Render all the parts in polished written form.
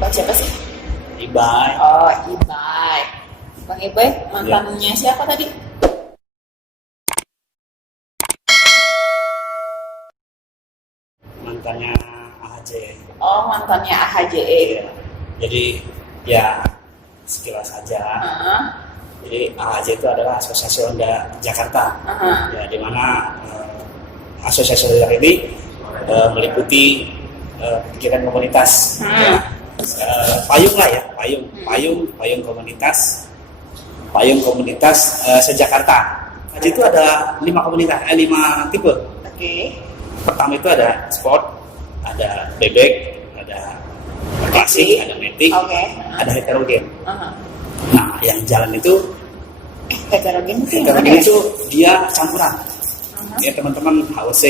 Bang siapa sih? Ibai. Oh, Ibai. Bang Ibai, mantannya siapa tadi? Mantannya AHJ. Oh, mantannya AHJE. Iya. Jadi ya sekilas saja. Jadi AHJ itu adalah Asosiasi Honda Jakarta. Ya, di mana Asosiasi Honda ini meliputi pikiran komunitas. Payung lah ya, payung komunitas se-Jakarta. Jadi itu ada 5 komunitas, 5 tipe. Oke. Pertama itu ada sport, ada bebek, ada klasik, ada matic, ada heterogen. Nah, yang jalan itu Heterogen itu dia campuran. Ya teman-teman HWC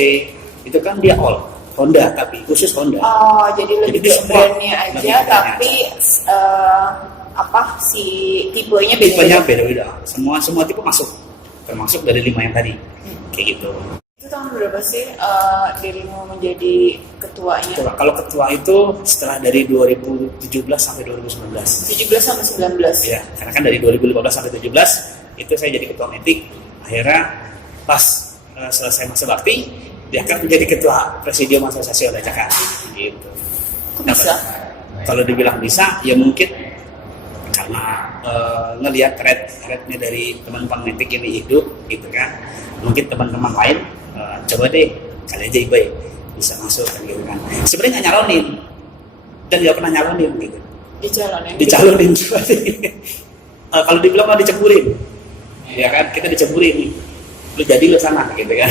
itu kan dia all Honda, tapi khusus Honda. Oh, jadi lebih ke brandnya aja, brandnya tapi si tipenya beda. Tipenya beda-beda. Semua tipe masuk, termasuk dari 5 yang tadi. Kayak gitu. Itu tahun berapa sih dirimu menjadi ketuanya? Kalau ketua itu setelah dari 2017 sampai 2019. 17 sampai 19. Ya, karena kan dari 2015 sampai 17 itu saya jadi ketua metik. Akhirnya pas selesai masa bakti, dia akan menjadi ketua presidium Asosiasi Honda Jakarta. Gitu. Kok bisa? Kalau dibilang bisa, ya mungkin karena ngelihat red-nya dari teman-teman metik ini hidup, gitu kan. Mungkin teman-teman lain coba deh kali aja Ibai bisa masuk kan gitu kan. Sebenarnya nggak nyalonin dan nggak pernah nyalonin gitu. Dicalonin kalau dibilang mau dicemburin, ya kan kita dicemburin nih. Lu jadi lu sana gitu kan.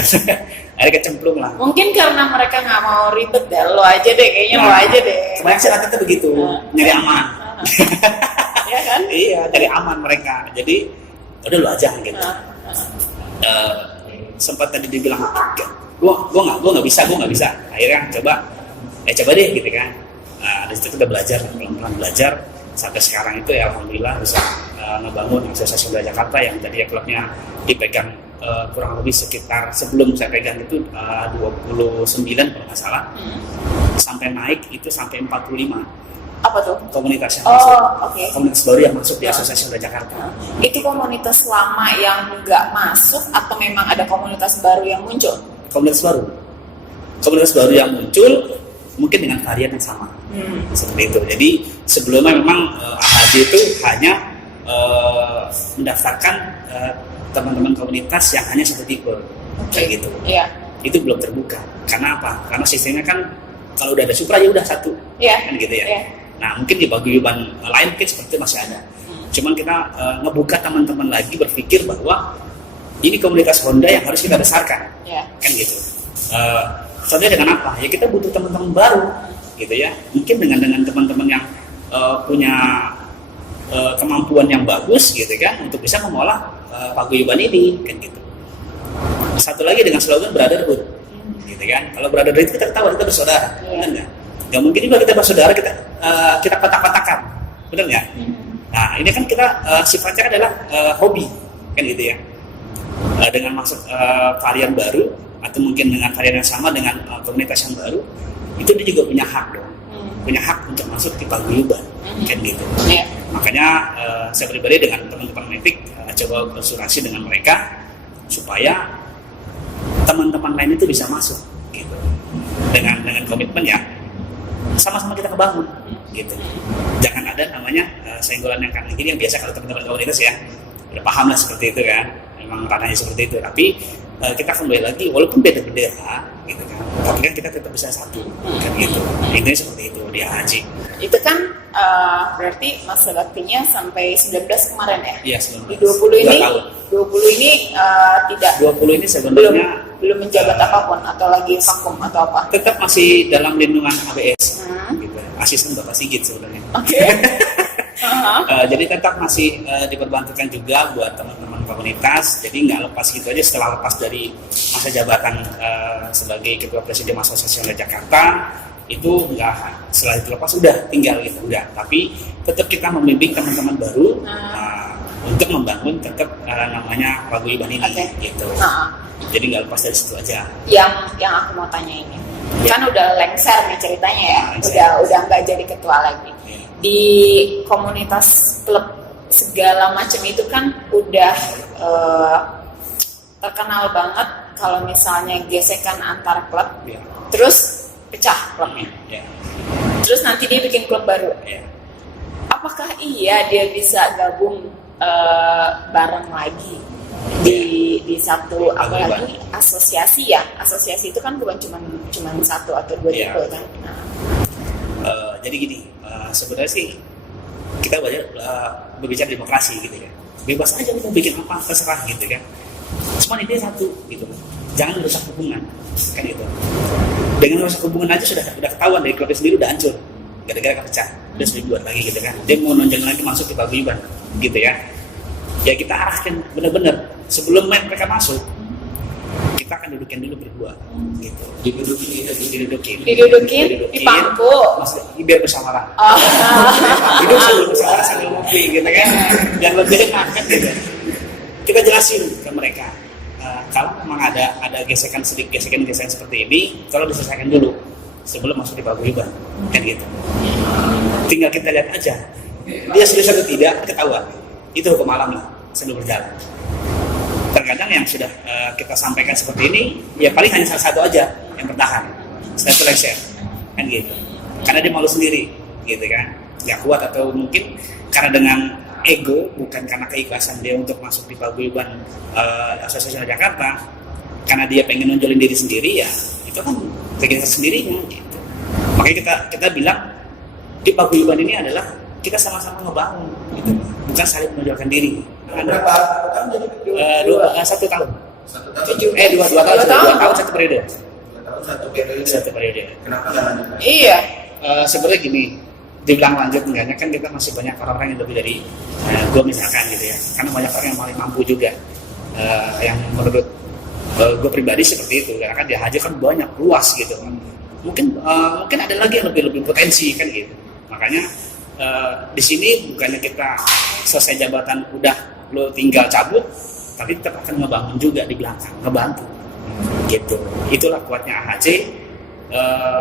Akhirnya kecemplung lah. Mungkin karena mereka nggak mau ribet deh, lo aja deh kayaknya lo aja deh. Sebenarnya sih rata-rata begitu, nyari aman. Iya kan? Iya, nyari aman mereka. Jadi udah lu aja gitu. Sempat tadi dibilang gua nggak bisa. Akhirnya coba deh gitu kan. Dari situ kita belajar, pelan-pelan belajar sampai sekarang itu ya alhamdulillah bisa ngebangun Asosiasi Honda Jakarta yang tadi ya klubnya dipegang kurang lebih sekitar sebelum saya pegang itu 29 kalau nggak salah, sampai naik itu sampai 45. Apa tuh? Komunitas yang masuk. Okay. Komunitas baru yang masuk di Asosiasi Honda Jakarta. Itu komunitas lama yang nggak masuk atau memang ada komunitas baru yang muncul? Komunitas baru yang muncul mungkin dengan varian yang sama. Seperti itu. Jadi sebelumnya memang AHJ itu hanya mendaftarkan teman-teman komunitas yang hanya satu tipe, kayak gitu. Iya. Itu belum terbuka. Karena apa? Karena sistemnya kan kalau udah ada Supra ya udah satu, kan gitu ya. Nah mungkin di paguyuban lain mungkin seperti itu masih ada. Cuman kita ngebuka teman-teman lagi berpikir bahwa ini komunitas Honda yang harus kita besarkan, kan gitu. Soalnya dengan apa? Ya kita butuh teman-teman baru, gitu ya. Mungkin dengan teman-teman yang punya kemampuan yang bagus, gitu kan, untuk bisa mengolah paguyuban ini, kan gitu. Satu lagi dengan slogan brotherhood, gitu kan. Kalau brotherhood itu kita ketawa kita bersaudara, benar nggak? Gak mungkin juga kita bersaudara kita kotak-kotakan, benar nggak? Nah ini kan kita sifatnya adalah hobi, kan gitu ya. Dengan masuk varian baru atau mungkin dengan varian yang sama dengan komunitas yang baru, itu dia juga punya hak dong, punya hak untuk masuk di paguyuban, kan gitu. Makanya saya pribadi dengan teman-teman metik coba konsultasi dengan mereka supaya teman-teman lain itu bisa masuk, gitu. Dengan komitmen ya sama-sama kita kebangun, gitu. Jangan ada namanya senggolan yang kanan kiri yang biasa kalau teman-teman komunitas ya udah paham lah seperti itu kan, memang ranahnya seperti itu. Tapi kita kembali lagi walaupun beda bendera, gitu kan, tapi kan kita tetap bisa satu, kan gitu. Intinya seperti itu di AHJ. Itu kan berarti masa baktinya sampai 19 kemarin ya? Iya, 19. Di 20 ini tidak. 20 ini sebenarnya belum menjabat apapun atau lagi vakum atau apa? Tetap masih dalam lindungan ABS, gitu. Asisten Bapak Sigit sebenarnya. Oke. Jadi tetap masih diperbantukan juga buat teman-teman komunitas. Jadi nggak lepas gitu aja setelah lepas dari masa jabatan sebagai Ketua Presidium Asosiasi Honda Jakarta, itu nggak setelah itu lepas udah tinggal gitu, udah. Tapi tetap kita membimbing teman-teman baru untuk membangun tetap namanya paguyuban ini, gitu. Jadi nggak lepas dari situ aja. Yang aku mau tanya ini, Kan udah lengser nih ceritanya ya, udah nggak jadi ketua lagi. Di komunitas klub segala macam itu kan udah terkenal banget kalau misalnya gesekan antar klub, terus pecah klubnya, terus nanti dia bikin klub baru. Apakah iya dia bisa gabung bareng lagi di satu, apalagi asosiasi ya? Asosiasi itu kan bukan cuma satu atau dua tipe kan? Jadi gini, sebenarnya sih kita banyak berbicara demokrasi gitu ya. Bebas aja kita bikin apa terserah gitu kan. Cuma ini satu gitu, jangan merusak hubungan kan itu. Dengan merusak hubungan aja sudah ketahuan dari klubnya sendiri udah hancur gara-gara pecah. Udah sudah buat lagi gitu kan. Dia mau nonjol lagi masuk ke paguyuban gitu ya. Ya kita arahkan benar-benar sebelum mereka masuk, kita akan dudukin dulu berdua gitu. Didudukin di bangku, biar bersama lah. Duduk sambil bersama sambil ngopi gitu kan, biar lebih enak kan gitu. Kita jelasin ke mereka, kalau memang ada gesekan seperti ini, tolong diselesaikan dulu sebelum masuk di paguyuban kan gitu. Tinggal kita lihat aja, dia serius atau tidak ketahuan. Itu hukum alam lah, sambil berjalan. Terkadang yang sudah kita sampaikan seperti ini, ya paling hanya salah satu aja yang bertahan, satu lengser, kan gitu. Karena dia malu sendiri, gitu kan, nggak kuat atau mungkin karena dengan ego, bukan karena keikhlasan dia untuk masuk di paguyuban Asosiasi Jakarta, karena dia pengen nonjolin diri sendiri ya, itu kan kegiatan sendirinya, gitu. Makanya kita bilang di paguyuban ini adalah kita sama-sama ngebangun, gitu, bukan saling menonjolkan diri. Berapa tahun jadi? 1 tahun. 2 tahun 1 periode. 2 tahun 1 periode. 1 periode. Kenapa nggak lanjut? Iya. Sebenarnya gini, dibilang lanjut enggaknya kan kita masih banyak orang-orang yang lebih dari gue misalkan gitu ya. Karena banyak orang yang paling mampu juga. Yang menurut gue pribadi seperti itu. Karena kan dia haji kan banyak, luas gitu. Mungkin ada lagi yang lebih potensi kan gitu. Makanya di sini bukannya kita selesai jabatan udah lo tinggal cabut, tapi tetap akan ngebangun juga di belakang, ngebantu gitu. Itulah kuatnya AHC.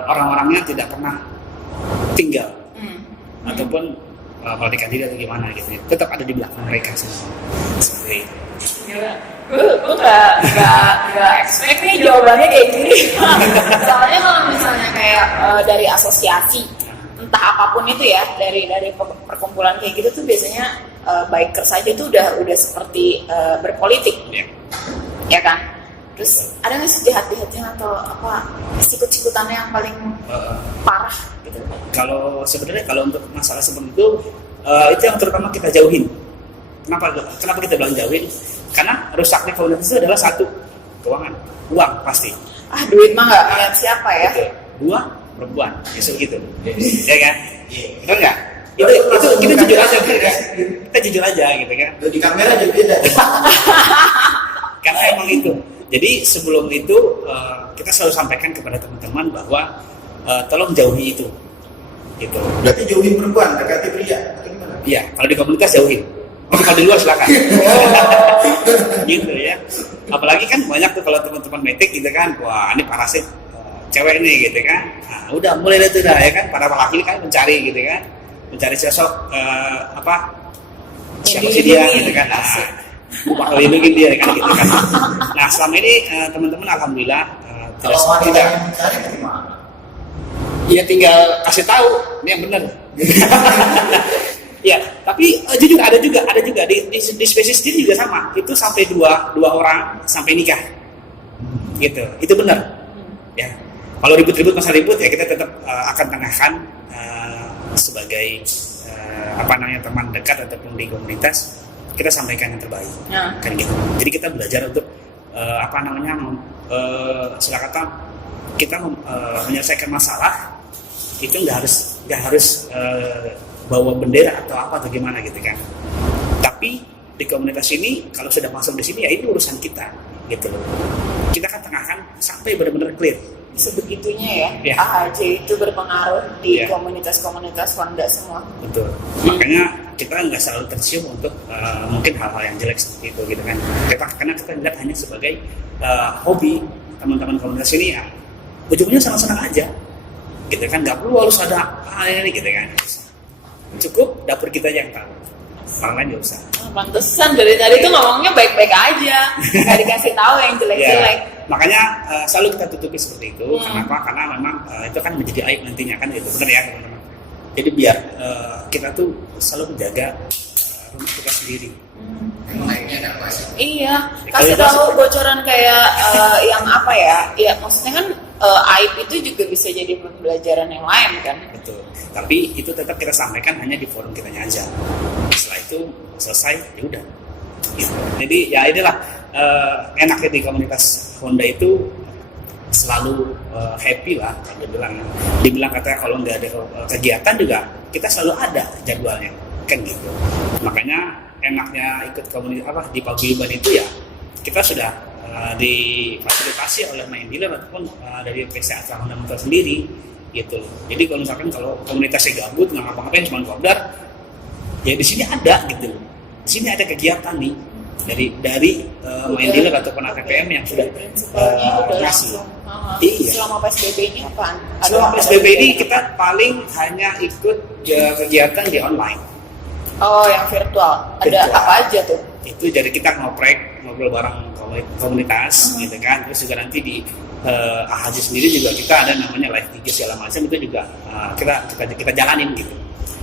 Orang-orangnya tidak pernah tinggal ataupun melarikan diri atau gimana gitu, tetap ada di belakang mereka semua seperti itu. Gue nggak expect nih jawabannya kayak gini. Soalnya kalau misalnya kayak dari asosiasi entah apapun itu ya, dari perkumpulan kayak gitu tuh biasanya bikers saja tuh udah seperti berpolitik, ya kan? Terus ada nggak sih jahat-jahatnya atau apa sikut-sikutannya yang paling parah gitu? Kalau sebenarnya kalau untuk masalah seperti itu yang terutama kita jauhin. Kenapa kita bilang jauhin? Karena rusaknya komunitas itu adalah satu, keuangan, uang pasti. Duit mah nggak ngeliat siapa ya? Dua, perempuan, justru gitu, ya kan? Betul nggak? Itu jujur aja, kita jujur aja gitu kan? Di kamera juga beda. Karena emang itu. Jadi sebelum itu kita selalu sampaikan kepada teman-teman bahwa tolong jauhi itu, gitu. Berarti jauhin perempuan, dekati pria atau gimana? Iya, kalau di komunitas jauhin. Kalau di luar silakan. Gitu ya. Apalagi kan banyak tuh kalau teman-teman metik gitu kan, wah ini parasit cewek nih gitu kan. Nah, udah mulai dari itu dah ya kan, para laki kan mencari gitu kan, mencari sosok siapa sih dia gitu kan. Gue bakal lindungin dia kan gitu kan. Nah selama ini teman-teman alhamdulillah tidak. Ya tinggal kasih tahu ini yang benar. Ya, tapi jujur ada juga di spesies sendiri juga sama. Itu sampai dua orang sampai nikah. Gitu. Itu benar. Ya. Kalau ribut-ribut masa ribut ya kita tetap akan tengahkan sebagai teman dekat ataupun di komunitas, kita sampaikan yang terbaik. Kan gitu. Jadi kita belajar untuk kita menyelesaikan masalah itu nggak harus bawa bendera atau apa atau gimana gitu kan. Tapi di komunitas ini kalau sudah masuk di sini ya ini urusan kita gitu loh. Kita kan tengahkan sampai benar-benar clear. Sebegitunya ya. AHC itu berpengaruh di komunitas-komunitas Honda semua. Betul. Makanya kita nggak selalu tersium untuk mungkin hal-hal yang jelek seperti itu gitu kan. Karena kita lihat hanya sebagai hobi teman-teman komunitas ini ya ujungnya senang-senang aja gitu kan, nggak perlu harus ada ini gitu kan, cukup dapur kita aja yang tahu, orang lain nggak usah. Pantesan dari tadi tuh ngomongnya baik-baik aja, nggak dikasih tahu yang jelek-jelek. Makanya selalu kita tutupi seperti itu. Kenapa? Karena memang itu kan menjadi aib nantinya kan gitu, benar ya teman-teman. Jadi biar kita tuh selalu menjaga rumah kita sendiri. Iya, kasih tahu bocoran kayak yang apa ya? Ya maksudnya kan aib itu juga bisa jadi pembelajaran yang lain kan. Betul. Tapi itu tetap kita sampaikan hanya di forum kitanya aja. Setelah itu selesai, ya udah. Gitu. Jadi ya inilah enaknya di komunitas Honda itu selalu happy lah. Kalau dibilang kata kalau nggak ada kegiatan juga kita selalu ada jadwalnya kan gitu. Makanya enaknya ikut komunitas di paguyuban itu ya kita sudah difasilitasi oleh main dealer ataupun dari PC Astra Honda Motor sendiri gitu. Jadi kalau misalkan kalau komunitasnya gabut nggak ngapa-ngapain cuma kopdar, ya di sini ada gitu. Di sini ada kegiatan nih dari main dealer ataupun ATPM yang sudah ngasih. Iya. Selama PSBB-nya apaan? Selama PSBB ini kita paling hanya ikut kegiatan di online. Oh, yang virtual. Ada apa aja tuh? Itu jadi kita ngobrol bareng komunitas gitu kan. Terus juga nanti di AHJ sendiri juga kita ada namanya live IG segala macam, itu juga kita jalanin gitu.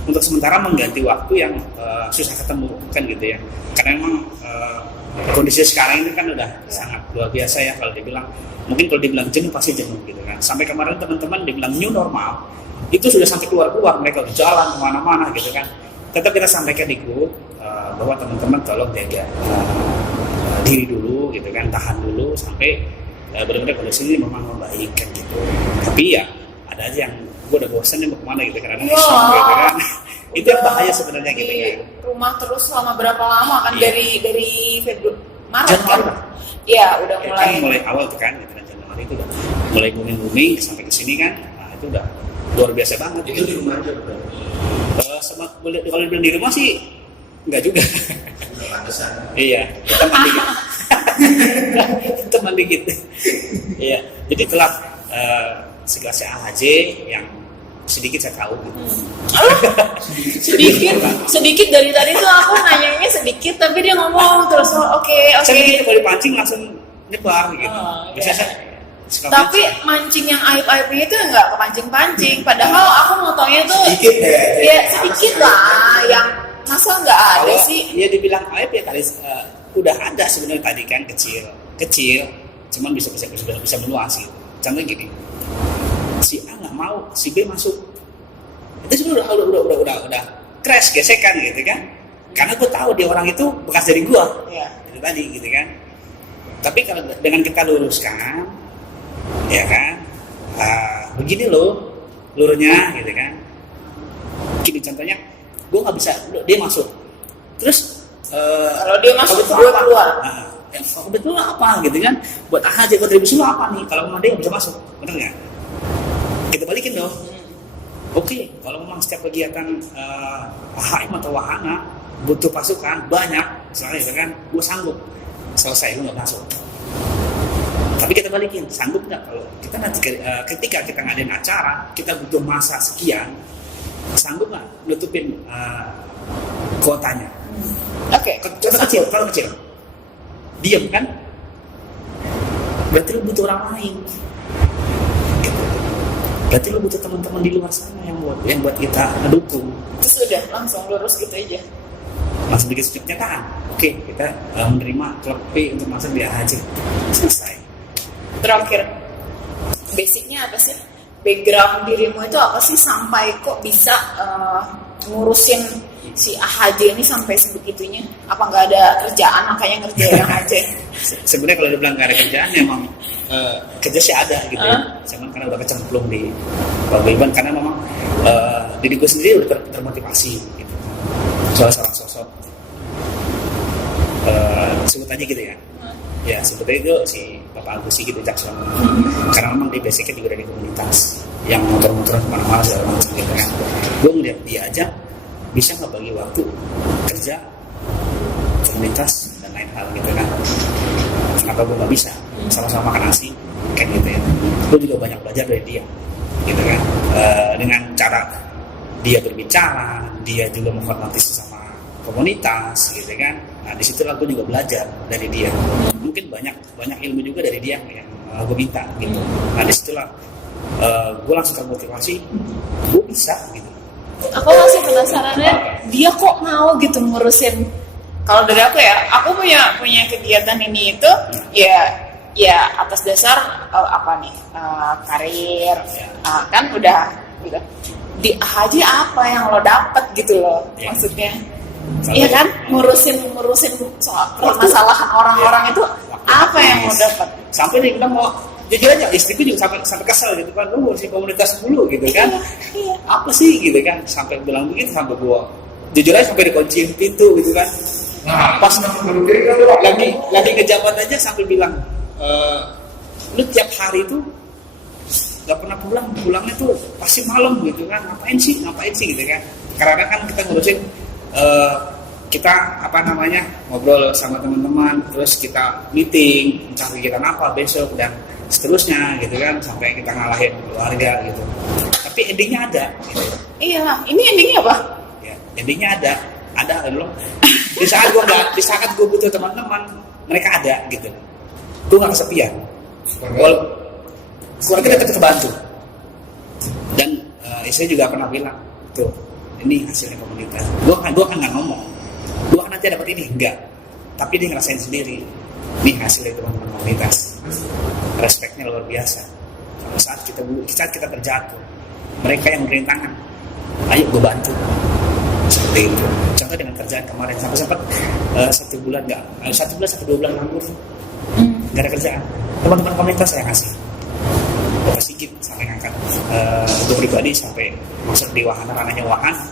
Untuk sementara mengganti waktu yang susah ketemu kan gitu ya. Karena memang kondisi sekarang ini kan udah sangat luar biasa ya, kalau dibilang mungkin kalau dibilang jenuh pasti jenuh gitu kan. Sampai kemarin teman-teman dibilang new normal itu sudah sampai keluar mereka udah jalan kemana-mana gitu kan. Tetap kita sampaikan di grup bahwa teman-teman tolong jaga diri dulu gitu kan, tahan dulu sampai benar-benar kondisi ini memang membaik kan gitu. Tapi ya ada aja yang gue udah bosan nih mau kemana gitu kan, gitu kan. Itu yang bahaya sebenarnya gitu kan. Rumah terus selama berapa lama kan? Dari Februari Maret Januari kan? Iya, udah mulai. Kan mulai awal tuh kan gitu kan, Januari itu udah mulai booming sampai ke sini kan. Nah, itu udah luar biasa banget. Itu di rumah aja betul. Kalau dibilang di rumah sih enggak juga. Iya, kita mandi gitu. Iya, jadi telah segelasnya AHJ yang sedikit saya tahu gitu. sedikit dari tadi tuh aku nanyanya sedikit tapi dia ngomong terus oke. Saya kalau dipancing langsung nyebar gitu. Biasanya tapi mancing yang aib-aibnya itu nggak kepancing-pancing, padahal aku motonya tuh sedikit lah yang masa nggak ada sih. Dia dibilang aib ya kali udah ada sebenarnya tadi kan kecil, cuman bisa meluas gitu. Contohnya gini, si A nggak mau, si B masuk, itu sebenarnya udah crash gesekan gitu kan, karena gue tahu dia orang itu bekas dari gue, itu tadi gitu kan. Tapi kalau dengan kita luruskan, ya kan, begini loh lurusnya gitu kan. Gini contohnya, gue nggak bisa, dia masuk, terus kalau dia masuk gue keluar. Betul apa gitu kan, buat AHJ kontribusi lo apa nih kalau memang dia nggak bisa masuk, bener nggak? Kita balikin dong. Oke, kalau memang setiap kegiatan HM atau wahana butuh pasukan banyak, misalnya gitu kan, gue sanggup, selesai lu nggak masuk. Tapi kita balikin, sanggup nggak kalau kita nanti ketika kita ngadain acara, kita butuh masa sekian, sanggup nggak nutupin kuotanya? Oke. Kalau kecil. Diam kan? Berarti lu butuh orang lain. Berarti lu butuh teman-teman di luar sana yang buat kita mendukung. Terus udah langsung lurus gitu aja. Langsung bikin strip nyataan. Oke, kita menerima klub P untuk masuk di AHJ. Selesai. Terakhir, basicnya apa sih? Background dirimu itu apa sih sampai kok bisa ngurusin si AHJ ini sampai sebegitunya? Apa nggak ada kerjaan makanya ngerjain AHJ? Sebenarnya kalau dibilang nggak ada kerjaan memang kerja sih ada gitu ya. Cuman karena udah kecemplung di paguyuban, karena memang diri gue sendiri udah termotivasi gitu. Soal seorang sosok sebut aja gitu ya. Ya sebetulnya itu si Bapak Agus gitu Jackson. Karena memang dia basicnya juga dari komunitas yang motor-motoran kemana-mana segala macam gitu kan. Gue ngeliat dia aja bisa nggak bagi waktu kerja, komunitas dan lain hal gitu kan. Kenapa gue nggak bisa sama-sama makan nasi kayak gitu ya. gue juga banyak belajar dari dia gitu kan. Dengan cara dia berbicara, dia juga menghormati sesama komunitas gitu kan. Nah disitulah gue juga belajar dari dia. Mungkin banyak ilmu juga dari dia yang gue minta gitu. Nah disitulah gue langsung termotivasi, gue bisa gitu. Aku masih penasarannya dia kok mau gitu ngurusin. Kalau dari aku ya, aku punya kegiatan ini itu ya atas dasar karir, kan udah gitu. Di haji apa yang lo dapet gitu loh, maksudnya. Iya kan, ngurusin soal permasalahan orang-orang itu apa yang lo dapet? Sampai dia bilang mau jujur aja, istriku juga sampai kesel gitu kan, lu ngurusin komunitas dulu gitu kan. Iya. Apa sih gitu kan, sampai bilang begitu, sampai gua jujur aja sampai dikunciin pintu gitu kan. Nah, pas lagi ngejabat aja sampai bilang, lu tiap hari tuh gak pernah pulangnya tuh pasti malam gitu kan, ngapain sih gitu kan. Karena kan kita ngurusin kita ngobrol sama teman-teman, terus kita meeting mencari kegiatan apa besok dan seterusnya gitu kan, sampai kita ngalahin keluarga gitu. Tapi endingnya ada gitu. Iya, ini endingnya apa? Ya, endingnya ada loh. Di saat gue butuh teman-teman, mereka ada gitu. Gue gak kesepian. Keluarga tetap terbantu. Dan istri juga pernah bilang, tuh ini hasilnya komunitas. Gue kan nggak ngomong, gue kan nanti dapat ini enggak, tapi dia ngerasain sendiri. Ini hasilnya teman-teman komunitas. Respeknya luar biasa. Saat kita terjatuh, mereka yang memberi tangan, ayo gue bantu. Seperti itu. Contoh dengan kerjaan kemarin sampai sempat 1 bulan 2 bulan nganggur, nggak ada kerjaan. Teman-teman komunitas saya ngasih. Bapak sedikit sampai ngangkat gue pribadi sampai masuk di wahana, ranahnya wahana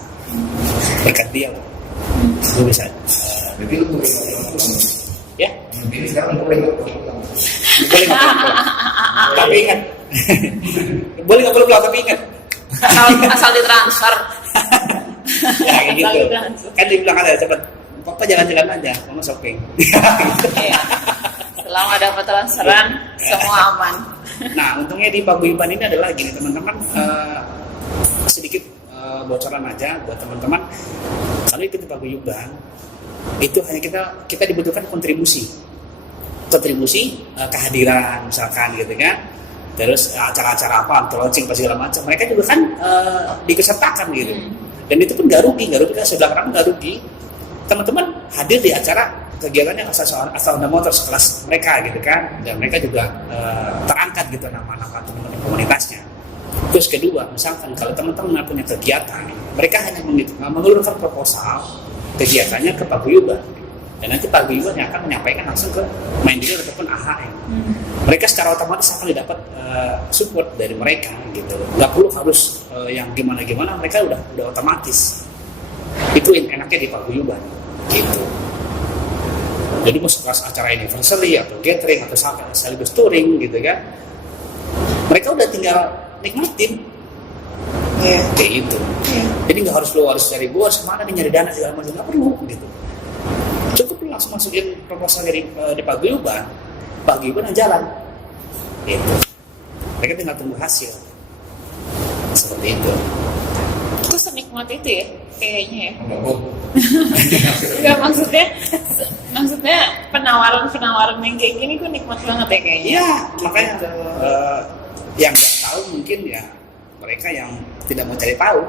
berkat dia. Gue bisa ya Ini sekarang boleh nggak tapi ingat boleh nggak pulang tapi ingat asal ditransfer. ya kayak gitu kan dibilang ada cepet papa jalan-jalan aja mau shopping. Iya. Selama dapat transferan semua aman. Nah untungnya di paguyuban ini adalah gini teman-teman, sedikit bocoran aja buat teman-teman. Kalau ikut paguyuban itu hanya kita dibutuhkan kontribusi kehadiran misalkan gitu kan, terus acara-acara apa launching segala macam mereka juga kan dikesertakan gitu. Dan itu pun gak rugi kan, sebelah kanan gak rugi. Teman-teman hadir di acara kegiatannya asal Honda Motors kelas mereka gitu kan, dan mereka juga terangkat gitu nama-nama teman-teman komunitasnya. Terus kedua, misalkan kalau teman-teman punya kegiatan, mereka hanya mengulurkan proposal kegiatannya ke paguyuban, dan nanti paguyuban yang akan menyampaikan langsung ke main dealer ataupun AHM. Mereka secara otomatis akan didapat support dari mereka gitu. Nggak perlu harus yang gimana-gimana, mereka udah otomatis. Itu enaknya di paguyuban gitu. Jadi mau sekelas acara anniversary atau gathering atau sekaligus touring gitu kan, mereka udah tinggal nikmatin. Kayak gitu. Jadi nggak harus cari gue harus kemana nih nyari dana segala macam, nggak perlu gitu. Cukup langsung masukin proposal di paguyuban yang jalan. Gitu. Mereka tinggal tunggu hasil. Seperti itu. Itu senikmat itu ya, kayaknya ya. Enggak, maksudnya penawaran yang kayak gini kok nikmat banget ya kayaknya. Iya, makanya yang nggak tahu mungkin ya mereka yang tidak mau cari tahu.